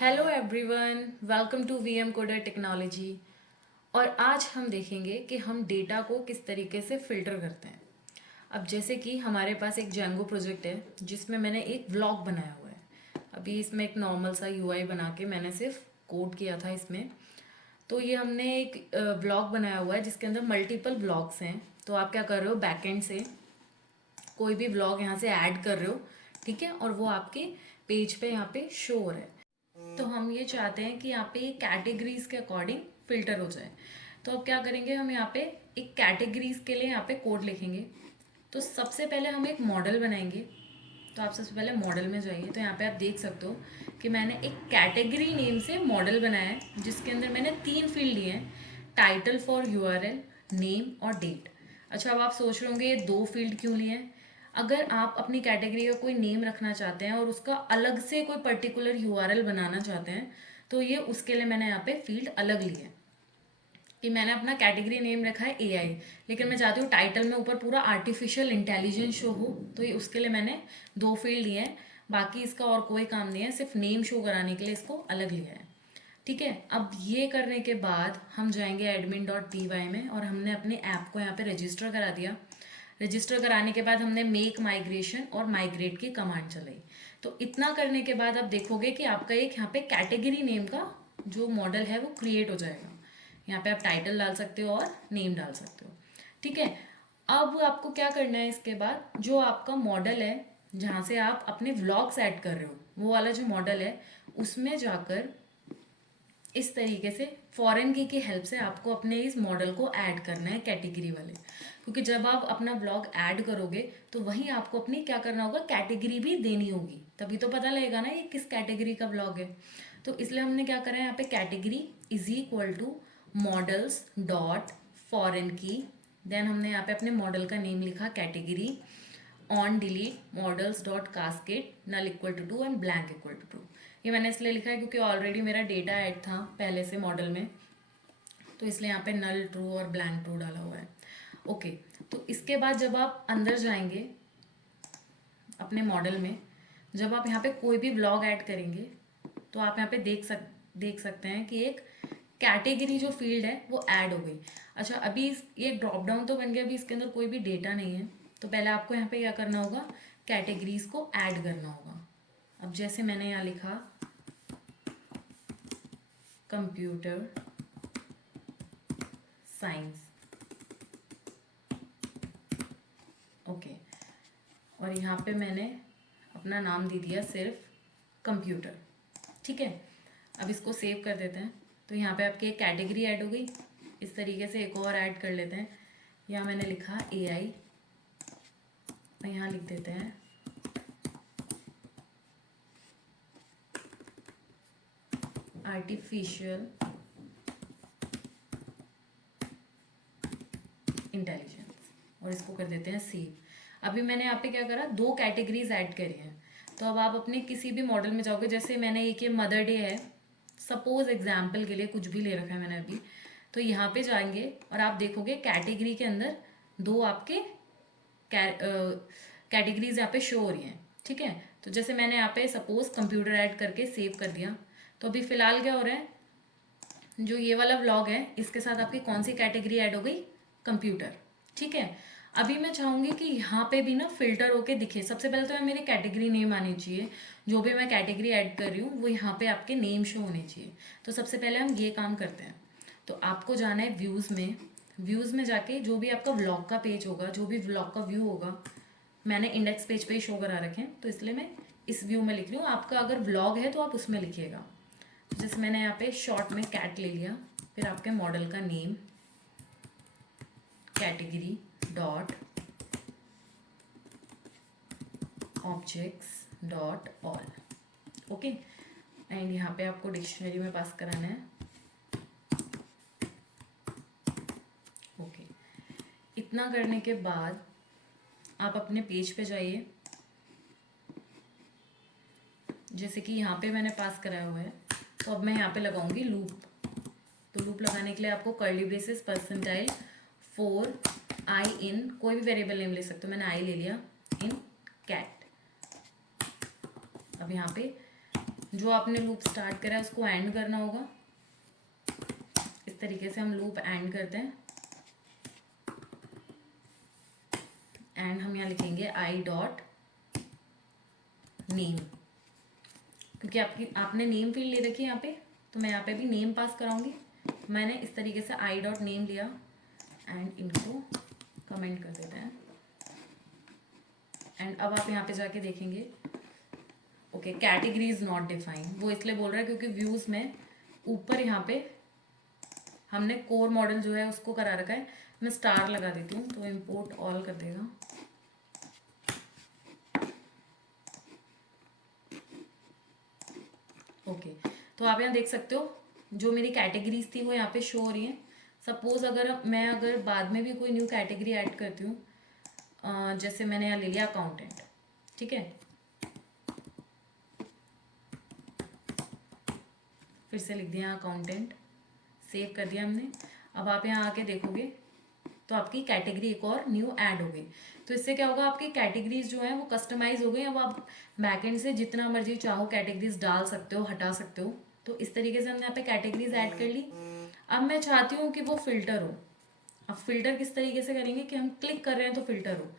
Hello everyone, welcome to VM coder technology. और आज हम देखेंगे कि हम डेटा को किस तरीके से फिल्टर करते हैं। अब जैसे कि हमारे पास एक जेंगो प्रोजेक्ट है जिसमें मैंने एक व्लॉग बनाया हुआ है। अभी इसमें एक नॉर्मल सा यूआई बना के मैंने सिर्फ कोड किया था इसमें। तो ये हमने एक व्लॉग बनाया हुआ है जिसके अंदर मल्टीपल व्लॉग्स हैं। तो आप क्या कर रहे हो, बैकएंड से कोई भी व्लॉग यहाँ से ऐड कर रहे हो, ठीक है, और वो आपके पेज पे यहाँ पे शो हो रहा है। तो हम ये चाहते हैं कि यहाँ पे कैटेगरीज के अकॉर्डिंग फिल्टर हो जाए। तो अब क्या करेंगे, हम यहाँ पे एक कैटेगरीज के लिए यहाँ पे कोड लिखेंगे। तो सबसे पहले हम एक मॉडल बनाएंगे। तो आप सबसे पहले मॉडल में जाइए। तो यहाँ पे आप देख सकते हो कि मैंने एक कैटेगरी नेम से मॉडल बनाया है जिसके अंदर मैंने 3 फील्ड लिए हैं, टाइटल फॉर यूआरएल, नेम और डेट। अच्छा, अब आप सोच रहे होंगे ये 2 फील्ड क्यों लिए हैं। अगर आप अपनी कैटेगरी का कोई नेम रखना चाहते हैं और उसका अलग से कोई पर्टिकुलर यूआरएल बनाना चाहते हैं तो ये उसके लिए मैंने यहाँ पे फील्ड अलग ली है। कि मैंने अपना कैटेगरी नेम रखा है एआई, लेकिन मैं चाहती हूँ टाइटल में ऊपर पूरा आर्टिफिशियल इंटेलिजेंस शो हो, तो ये उसके लिए मैंने 2 फील्ड लिए हैं। बाकी इसका और कोई काम नहीं है, सिर्फ नेम शो कराने के लिए इसको अलग लिया है। ठीक है, अब ये करने के बाद हम जाएंगे admin.py में और हमने अपने ऐप को यहाँ पे रजिस्टर करा दिया। रजिस्टर कराने के बाद हमने मेक माइग्रेशन और माइग्रेट की कमांड चलाई। तो इतना करने के बाद आप देखोगे कि आपका एक यहाँ पे कैटेगरी नेम का जो मॉडल है वो क्रिएट हो जाएगा। यहाँ पे आप टाइटल डाल सकते हो और नेम डाल सकते हो। ठीक है, अब आपको क्या करना है, इसके बाद जो आपका मॉडल है जहाँ से आप अपने व्लॉग्स ऐड कर रहे हो वो वाला जो मॉडल है उसमें जाकर इस तरीके से फॉरेन की हेल्प से आपको अपने इस मॉडल को ऐड करना है कैटेगरी वाले। क्योंकि जब आप अपना ब्लॉग ऐड करोगे तो वहीं आपको अपनी क्या करना होगा, कैटेगरी भी देनी होगी, तभी तो पता लगेगा ना ये किस कैटेगरी का ब्लॉग है। तो इसलिए हमने क्या करा है, यहाँ पे category is equal to models dot foreign key. Then हमने यहाँ पे अपने मॉडल का नेम लिखा category on delete models dot cascade null equal to 2 and blank equal to 2। ये मैंने इसलिए लिखा है क्योंकि ऑलरेडी मेरा डेटा ऐड था पहले से मॉडल में, तो इसलिए यहाँ पे नल ट्रू और ब्लैंक ट्रू डाला हुआ है। ओके, तो इसके बाद जब आप अंदर जाएंगे अपने मॉडल में, जब आप यहाँ पे कोई भी ब्लॉग ऐड करेंगे तो आप यहाँ पे देख सकते हैं कि एक कैटेगरी जो फील्ड है वो ऐड हो गई। अच्छा, अभी ये ड्रॉप डाउन तो बन गया, अभी इसके अंदर कोई भी डेटा नहीं है। तो पहले आपको यहाँ पे क्या करना होगा, कैटेगरीज को ऐड करना होगा। अब जैसे मैंने यहाँ लिखा कंप्यूटर साइंस, ओके, और यहाँ पे मैंने अपना नाम दे दिया सिर्फ कंप्यूटर। ठीक है, अब इसको सेव कर देते हैं। तो यहाँ पे आपकी एक कैटेगरी ऐड हो गई। इस तरीके से एक और ऐड कर लेते हैं। यहाँ मैंने लिखा एआई और यहाँ लिख देते हैं आर्टिफिशियल इंटेलिजेंस और इसको कर देते हैं सेव। अभी मैंने यहाँ पे क्या करा, 2 कैटेगरीज ऐड करी हैं। तो अब आप अपने किसी भी मॉडल में जाओगे, जैसे मैंने एक ये मदर डे है, सपोज एग्जाम्पल के लिए कुछ भी ले रखा है मैंने अभी, तो यहाँ पे जाएंगे और आप देखोगे कैटेगरी के अंदर 2 आपके कैटेगरीज यहाँ पे शो हो रही हैं। ठीक है, तो जैसे मैंने यहाँ पे सपोज कंप्यूटर ऐड करके सेव कर दिया। तो अभी फिलहाल क्या हो रहा है, जो ये वाला व्लॉग है इसके साथ आपकी कौन सी कैटेगरी ऐड हो गई, कंप्यूटर। ठीक है, अभी मैं चाहूंगी कि यहाँ पे भी ना फिल्टर होके दिखे। सबसे पहले तो मेरी कैटेगरी नेम आनी चाहिए, जो भी मैं कैटेगरी ऐड कर रही हूँ वो यहाँ पे आपके नेम शो होने चाहिए। तो सबसे पहले हम ये काम करते हैं। तो आपको जाना है व्यूज़ में। व्यूज़ में जाके जो भी आपका व्लॉग का पेज होगा, जो भी व्लॉग का व्यू होगा, मैंने इंडेक्स पेज पे ही शो करा रखे हैं तो इसलिए मैं इस व्यू में लिख रही हूँ। आपका अगर व्लॉग है तो आप उसमें लिखिएगा। जैसे मैंने यहाँ पे शॉर्ट में कैट ले लिया, फिर आपके मॉडल का name category dot objects dot all, okay, and यहाँ पे आपको डिक्शनरी में पास कराना है। ओके, इतना करने के बाद आप अपने पेज पे जाइए। जैसे कि यहाँ पे मैंने पास कराया हुआ है, तो अब मैं यहाँ पे लगाऊंगी लूप। तो लूप लगाने के लिए आपको कर्ली ब्रेसेस परसेंटाइल 4 आई इन, कोई भी वेरिएबल नेम ले सकते हो, मैंने आई ले लिया, इन कैट। अब यहाँ पे जो आपने लूप स्टार्ट करा है उसको एंड करना होगा। इस तरीके से हम लूप एंड करते हैं। एंड हम यहाँ लिखेंगे आई डॉट नेम, क्योंकि आपने नेम फील्ड ले रखी है यहाँ पे, तो मैं यहाँ पे भी नेम पास कराऊंगी। मैंने इस तरीके से आई डॉट नेम लिया एंड इनको कमेंट कर देते हैं। एंड अब आप यहाँ पे जाके देखेंगे, okay category is not defined, वो इसलिए बोल रहा है क्योंकि व्यूज में ऊपर यहाँ पे हमने कोर मॉडल जो है उसको करा रखा है। मैं स्टार लगा देती हूँ तो इम्पोर्ट ऑल कर देगा। ओके तो आप यहाँ देख सकते हो जो मेरी कैटेगरीज थी वो यहाँ पे शो हो रही हैं। सपोज अगर बाद में भी कोई न्यू कैटेगरी ऐड करती हूँ, जैसे मैंने यहाँ ले लिया अकाउंटेंट, ठीक है, फिर से लिख दिया अकाउंटेंट, सेव कर दिया हमने। अब आप यहाँ आके देखोगे तो आपकी कैटेगरी एक और न्यू ऐड हो गई। तो इससे क्या होगा, आपकी कैटेगरीज जो है वो कस्टमाइज हो गई। अब आप बैकएंड से जितना मर्जी चाहो कैटेगरीज डाल सकते हो, हटा सकते हो। तो इस तरीके से हमने यहाँ पे कैटेगरीज ऐड कर ली। अब मैं चाहती हूँ कि वो फिल्टर हो। अब फिल्टर किस तरीके से करेंगे कि हम क्लिक कर रहे हैं तो फिल्टर हो।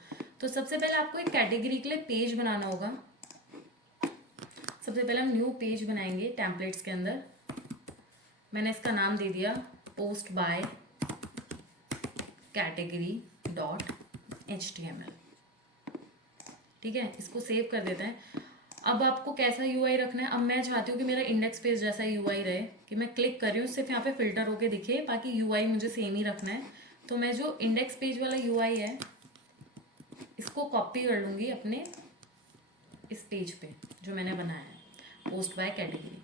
तो सबसे पहले आपको एक कैटेगरी के लिए पेज बनाना होगा। सबसे पहले हम न्यू पेज बनाएंगे टेम्पलेट्स के अंदर। मैंने इसका नाम दे दिया post by category dot HTML, ठीक है, इसको सेव कर देते हैं। अब आपको कैसा UI रखना है, अब मैं चाहती हूँ कि मेरा इंडेक्स पेज जैसा UI रहे, कि मैं क्लिक कर रही हूँ सिर्फ यहाँ पे फिल्टर होके दिखे, बाकी UI मुझे सेम ही रखना है। तो मैं जो इंडेक्स पेज वाला UI है इसको कॉपी कर लूँगी अपने इस पेज पे जो मैंने बनाया है पोस्ट बाय कैटेगरी।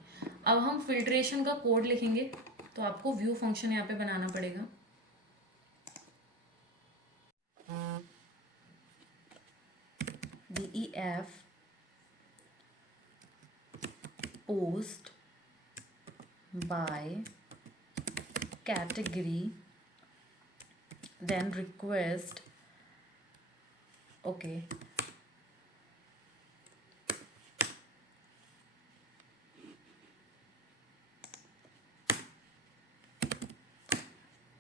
अब हम फिल्ट्रेशन का कोड लिखेंगे, तो आपको व्यू फंक्शन यहाँ पे बनाना पड़ेगा। DEF post by category then request, okay,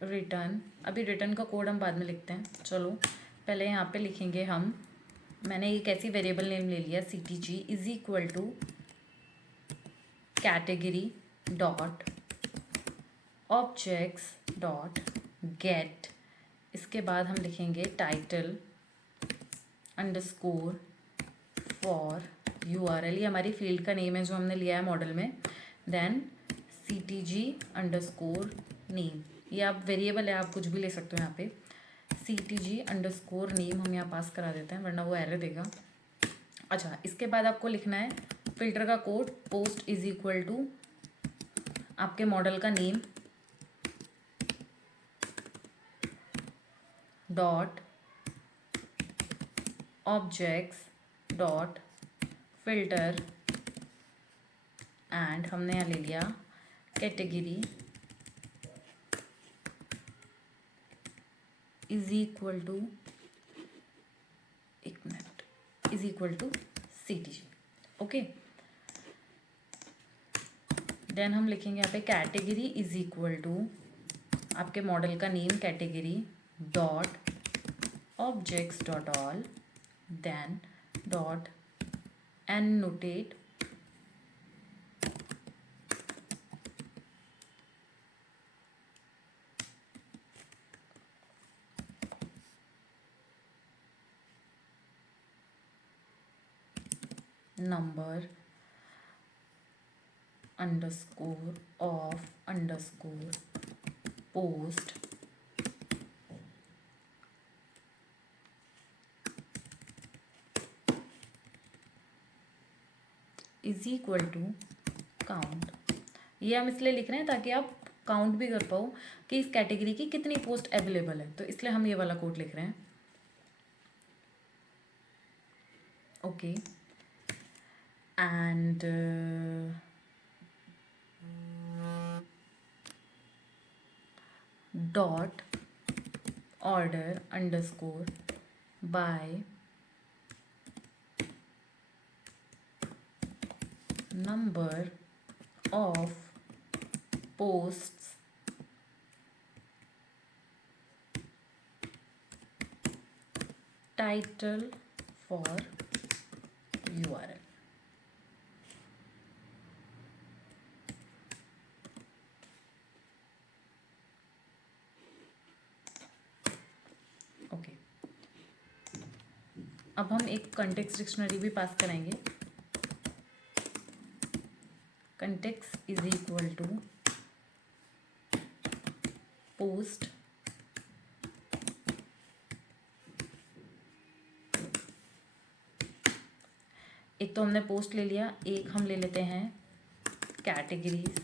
return. अभी रिटर्न का कोड हम बाद में लिखते हैं। चलो पहले यहाँ पे लिखेंगे हम, मैंने एक ऐसी वेरिएबल नेम ले लिया CTG is equal to category dot objects dot get. इसके बाद हम लिखेंगे टाइटल अंडरस्कोर फॉर URL, ये हमारी फील्ड का नेम है जो हमने लिया है मॉडल में। देन CTG अंडरस्कोर नेम, ये आप वेरिएबल है, आप कुछ भी ले सकते हो यहाँ पे। CTG अंडरस्कोर नेम हम यहाँ पास करा देते हैं वरना वो एरर देगा। अच्छा, इसके बाद आपको लिखना है फिल्टर का code post is equal to आपके मॉडल का name dot objects dot filter and हमने यहाँ ले लिया कैटेगरी इज इक्वल टू, एक minute, is equal to CTG, okay. Then हम लिखेंगे यहाँ पे कैटेगरी इज इक्वल टू आपके मॉडल का name category dot objects dot all, then dot annotate number underscore of underscore post is equal to count. ये हम इसलिए लिख रहे हैं ताकि आप काउंट भी कर पाओ कि इस कैटेगरी की कितनी पोस्ट अवेलेबल है, तो इसलिए हम ये वाला कोड लिख रहे हैं, okay. And dot order underscore by number of posts title for URL. Okay, अब हम एक कंटेक्स्ट डिक्शनरी भी पास कराएंगे. Context is equal to post एक तो हमने पोस्ट ले लिया, एक हम ले लेते हैं कैटेगरीज.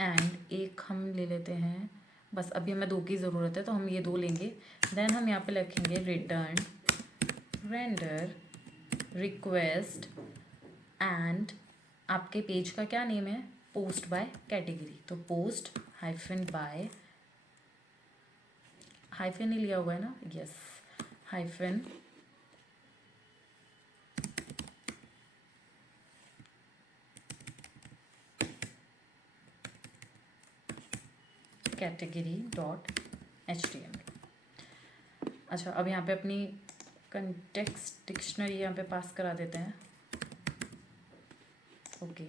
एंड एक हम ले लेते हैं, बस अभी हमें 2 की ज़रूरत है तो हम ये 2 लेंगे. देन हम यहाँ पे लिखेंगे रिटर्न रेंडर रिक्वेस्ट एंड आपके पेज का क्या नेम है, पोस्ट बाय कैटेगरी. तो पोस्ट हाइफन बाय, हाइफन ही लिया हुआ है ना, yes, hyphen category dot HTML. अच्छा, अब यहाँ पे अपनी कंटेक्स्ट डिक्शनरी यहाँ पे पास करा देते हैं. ओके,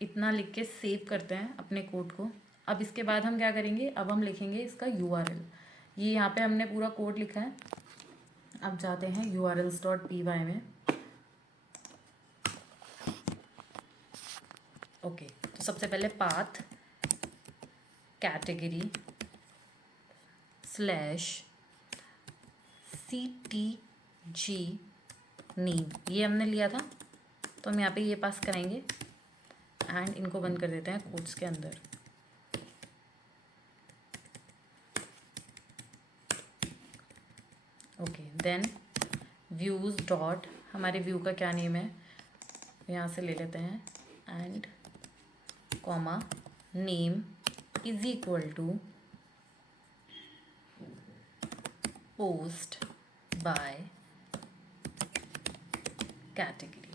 इतना लिख के सेव करते हैं अपने कोड को. अब इसके बाद हम क्या करेंगे, अब हम लिखेंगे इसका URL. ये यहाँ पे हमने पूरा कोड लिखा है. अब जाते हैं urls.py में. ओके, तो सबसे पहले पाथ कैटेगरी /CTG नेम, ये हमने लिया था तो हम यहाँ पे ये पास करेंगे एंड इनको बंद कर देते हैं कोट्स के अंदर. ओके, देन व्यूज़ डॉट, हमारे व्यू का क्या नेम है यहाँ से ले लेते हैं and comma name is equal to post by category.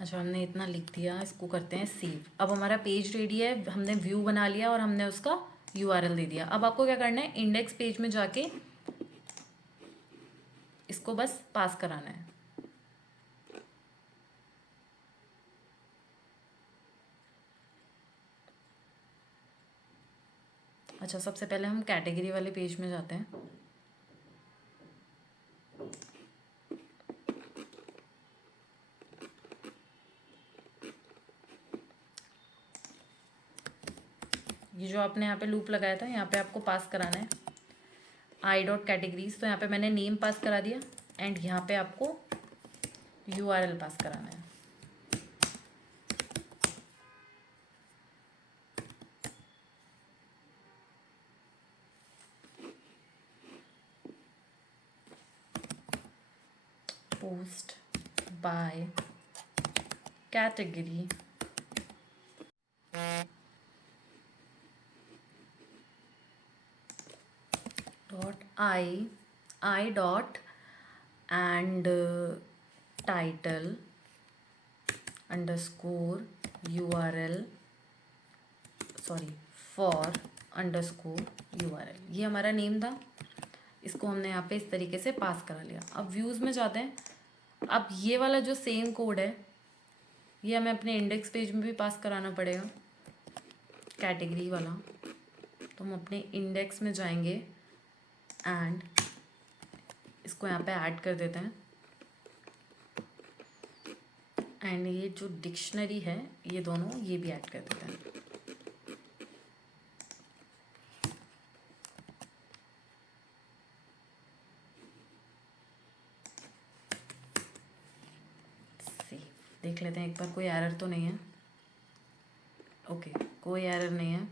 अच्छा, हमने इतना लिख दिया, इसको करते हैं सेव. अब हमारा पेज रेडी है, हमने व्यू बना लिया और हमने उसका URL दे दिया. अब आपको क्या करना है, इंडेक्स पेज में जाके इसको बस पास कराना है. अच्छा, सबसे पहले हम कैटेगरी वाले पेज में जाते हैं. ये जो आपने यहाँ पे लूप लगाया था, यहाँ पे आपको पास कराना है i.categories. तो यहाँ पे मैंने नेम पास करा दिया एंड यहाँ पे आपको URL पास कराना है. Post by category dot I dot and title underscore URL, sorry for underscore URL. ये हमारा नेम था, इसको हमने यहाँ पे इस तरीके से पास करा लिया. अब व्यूज़ में जाते हैं. अब ये वाला जो सेम कोड है ये हमें अपने इंडेक्स पेज में भी पास कराना पड़ेगा, कैटेगरी वाला. तो हम अपने इंडेक्स में जाएंगे एंड इसको यहाँ पे ऐड कर देते हैं. एंड ये जो डिक्शनरी है ये दोनों ये भी ऐड कर देते हैं. देख लेते हैं एक बार, कोई एरर तो नहीं है. ओके, कोई एरर नहीं है.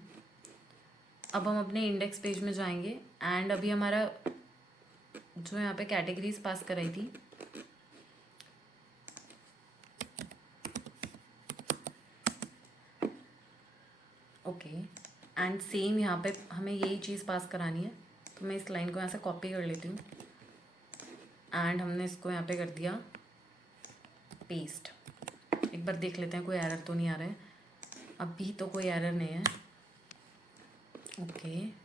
अब हम अपने इंडेक्स पेज में जाएंगे एंड अभी हमारा जो यहाँ पे कैटेगरीज पास कराई थी ओके, एंड सेम यहाँ पे हमें यही चीज़ पास करानी है, तो मैं इस लाइन को यहाँ से कॉपी कर लेती हूँ एंड हमने इसको यहाँ पे कर दिया पेस्ट। एक बार देख लेते हैं कोई एरर तो नहीं आ रहा है। अभी तो कोई एरर नहीं है। ओके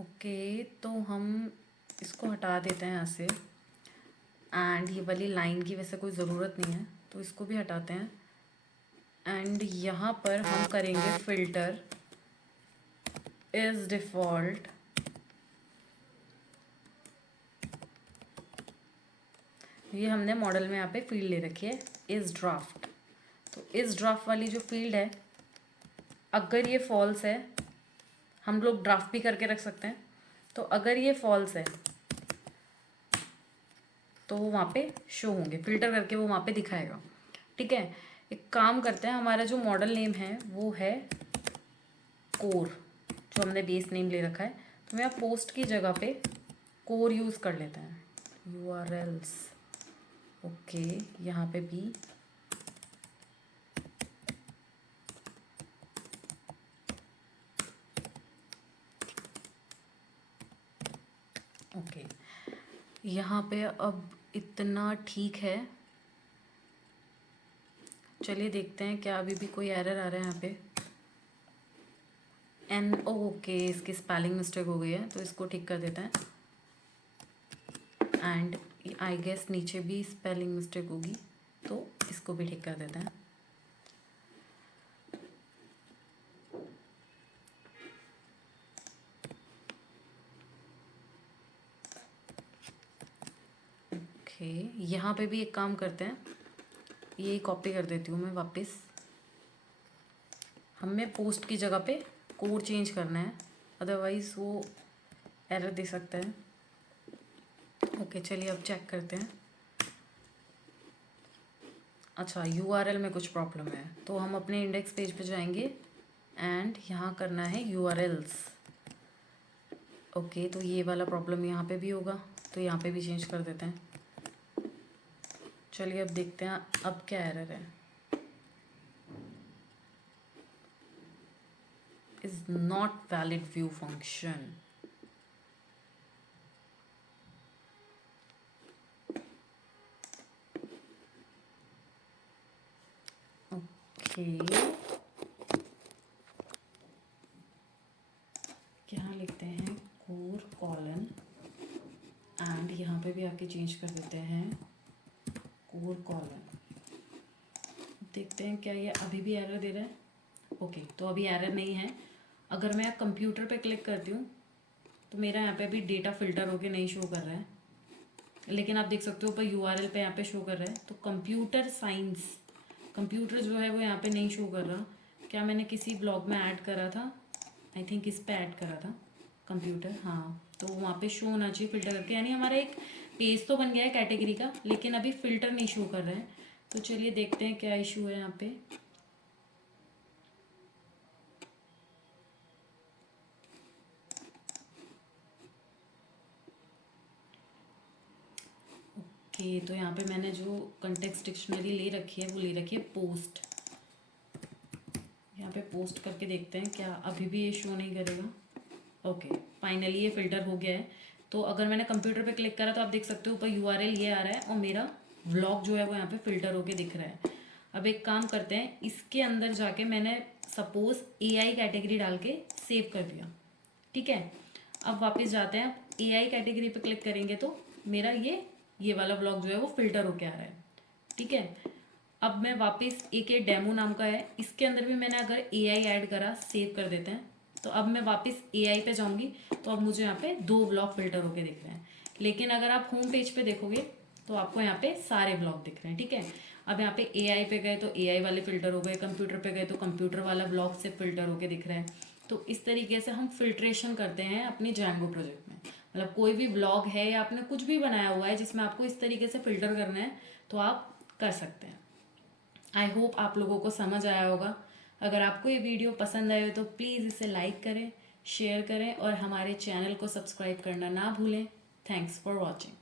ओके, तो हम इसको हटा देते हैं यहाँ से, एंड ये वाली लाइन की वैसे कोई ज़रूरत नहीं है तो इसको भी हटाते हैं। एंड यहाँ पर हम करेंगे फिल्टर इज डिफ़ॉल्ट ये हमने मॉडल में यहाँ पे फील्ड ले रखी है इज ड्राफ्ट। तो इस ड्राफ्ट वाली जो फील्ड है, अगर ये फॉल्स है, हम लोग ड्राफ्ट भी करके रख सकते हैं, तो अगर ये फॉल्स है तो वो वहाँ पे शो होंगे, फिल्टर करके वो वहाँ पे दिखाएगा। ठीक है, एक काम करते हैं, हमारा जो मॉडल नेम है वो है कोर, जो हमने बेस नेम ले रखा है, तो मैं पोस्ट की जगह पे कोर यूज़ कर लेते हैं, URLs। ओके, यहाँ पे भी ओके, यहाँ पे अब इतना ठीक है। चलिए देखते हैं क्या अभी भी कोई एरर आ रहा है यहाँ पे। ओके, इसकी स्पेलिंग मिस्टेक हो गई है तो इसको ठीक कर देते हैं। एंड आई गेस नीचे भी स्पेलिंग मिस्टेक होगी तो इसको भी ठीक कर देते हैं। ओके, यहाँ पे भी एक काम करते हैं, ये कॉपी कर देती हूँ मैं वापस। हमें पोस्ट की जगह पे कोड चेंज करना है, अदरवाइज़ वो एरर दे सकता है। ओके, चलिए अब चेक करते हैं। अच्छा, URL में कुछ प्रॉब्लम है, तो हम अपने इंडेक्स पेज पे जाएंगे एंड यहाँ करना है URLs। ओके, तो ये वाला प्रॉब्लम यहाँ पे भी होगा, तो यहाँ पे भी चेंज कर देते हैं। चलिए अब देखते हैं अब क्या एरर है। Is not valid view function. Okay, यहाँ लिखते हैं कोर कॉलन एंड यहाँ पे भी आके चेंज कर देते हैं कोर कॉलन। देखते हैं क्या ये अभी भी एरर दे रहा है। ओके, तो अभी एरर नहीं है। अगर मैं कंप्यूटर पे क्लिक करती हूँ तो मेरा यहाँ पे अभी डेटा फिल्टर होके नहीं शो कर रहा है, लेकिन आप देख सकते हो ऊपर URL पे यहाँ पे शो कर रहा है। तो कंप्यूटर साइंस, कंप्यूटर जो है वो यहाँ पे नहीं शो कर रहा। क्या मैंने किसी ब्लॉग में ऐड करा था? आई थिंक इस पे ऐड करा था कंप्यूटर, हाँ, तो वहाँ पे शो होना चाहिए फिल्टर करके। यानी हमारा एक पेज तो बन गया है कैटेगरी का, लेकिन अभी फिल्टर नहीं शो कर रहा है। तो चलिए देखते हैं क्या इशू है यहाँ पे। ओके, तो यहाँ पे मैंने जो कंटेक्स्ट डिक्शनरी ले रखी है वो ले रखी है पोस्ट। यहाँ पे पोस्ट करके देखते हैं क्या अभी भी ये शो नहीं करेगा। ओके, फाइनली ये फिल्टर हो गया है। तो अगर मैंने कंप्यूटर पे क्लिक करा तो आप देख सकते हो ऊपर URL ये आ रहा है और मेरा व्लॉग जो है वो यहाँ पे फिल्टर होके दिख रहा है। अब एक काम करते हैं, इसके अंदर जाके मैंने सपोज AI कैटेगरी डाल के सेव कर दिया। ठीक है, अब वापस जाते हैं, AI कैटेगरी पे क्लिक करेंगे तो मेरा ये वाला व्लॉग जो है वो फिल्टर होके आ रहा है। ठीक है, अब मैं वापस एक ये डेमो नाम का है, इसके अंदर भी मैंने अगर AI ऐड करा, सेव कर देते हैं, तो अब मैं वापस AI पे जाऊंगी तो अब मुझे यहाँ पे 2 व्लॉग फिल्टर होके दिख रहे हैं। लेकिन अगर आप होम पेज पे देखोगे तो आपको यहाँ पे सारे व्लॉग दिख रहे हैं। ठीक है, अब यहाँ पे AI पे गए तो AI वाले फिल्टर हो गए, कंप्यूटर पे गए तो कंप्यूटर वाला व्लॉग से फिल्टर होके दिख रहा है। तो इस तरीके से हम फिल्ट्रेशन करते हैं अपनी जैंगो प्रोजेक्ट में। मतलब कोई भी व्लॉग है या आपने कुछ भी बनाया हुआ है जिसमें आपको इस तरीके से फिल्टर करना है तो आप कर सकते हैं। आई होप आप लोगों को समझ आया होगा। अगर आपको ये वीडियो पसंद आए तो प्लीज़ इसे लाइक करें, शेयर करें और हमारे चैनल को सब्सक्राइब करना ना भूलें। Thanks for watching.